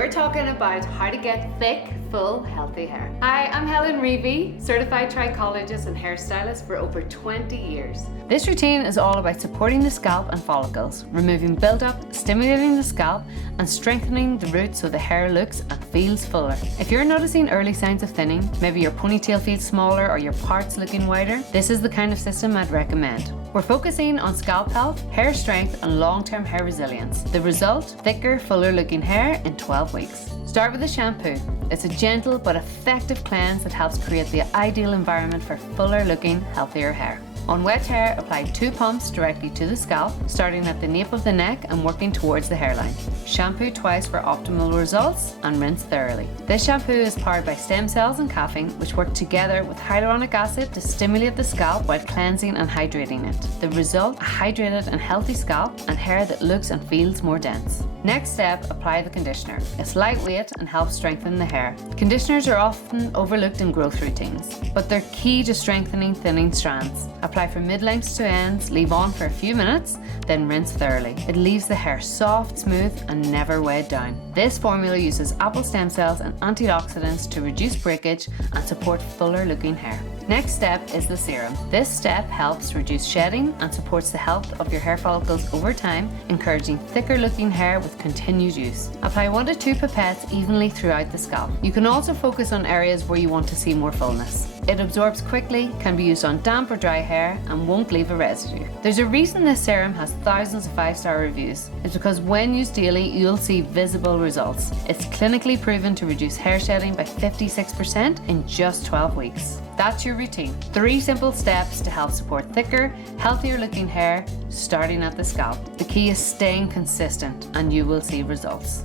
we're talking about how to get thick, full, healthy hair. Hi, I'm Helen Reavey, certified trichologist and hairstylist for over 20 years. This routine is all about supporting the scalp and follicles, removing buildup, stimulating the scalp, and strengthening the roots so the hair looks and feels fuller. If you're noticing early signs of thinning, maybe your ponytail feels smaller or your parts looking wider, this is the kind of system I'd recommend. We're focusing on scalp health, hair strength, and long-term hair resilience. The result? Thicker, fuller looking hair in 12 weeks. Start with a shampoo. It's a gentle but effective cleanse that helps create the ideal environment for fuller looking, healthier hair. On wet hair, apply 2 pumps directly to the scalp, starting at the nape of the neck and working towards the hairline. Shampoo twice for optimal results and rinse thoroughly. This shampoo is powered by stem cells and caffeine, which work together with hyaluronic acid to stimulate the scalp while cleansing and hydrating it. The result? A hydrated and healthy scalp and hair that looks and feels more dense. Next step, apply the conditioner. It's lightweight and helps strengthen the hair. Conditioners are often overlooked in growth routines, but they're key to strengthening thinning strands. Apply from mid-lengths to ends, leave on for a few minutes, then rinse thoroughly. It leaves the hair soft, smooth, and never weighed down. This formula uses apple stem cells and antioxidants to reduce breakage and support fuller looking hair. Next step is the serum. This step helps reduce shedding and supports the health of your hair follicles over time, encouraging thicker looking hair with continued use. Apply 1 to 2 pipettes evenly throughout the scalp. You can also focus on areas where you want to see more fullness. It absorbs quickly, can be used on damp or dry hair, and won't leave a residue. There's a reason this serum has thousands of 5-star reviews. It's because when used daily, you'll see visible results. It's clinically proven to reduce hair shedding by 56% in just 12 weeks. That's your routine. 3 simple steps to help support thicker, healthier looking hair, starting at the scalp. The key is staying consistent, and you will see results.